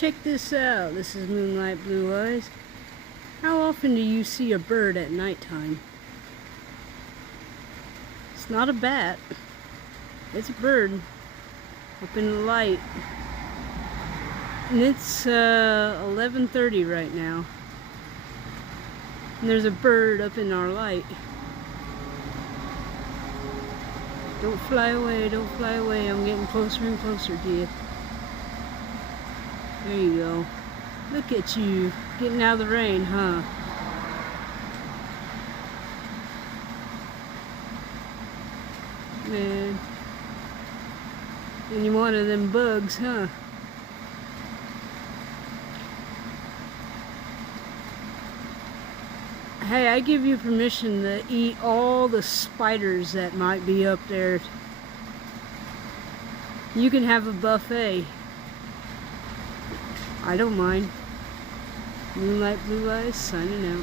check this out. This is Moonlight Blue Eyes. How often do you see a bird at nighttime? It's not a bat. It's a bird up in the light. And it's 11:30 right now. And there's a bird up in our light. Don't fly away, don't fly away. I'm getting closer and closer to you. There you go. Look at you, getting out of the rain, huh? Man. Any one of them bugs, huh? Hey, I give you permission to eat all the spiders that might be up there. You can have a buffet. I don't mind. Moonlight Blue Eyes signing out.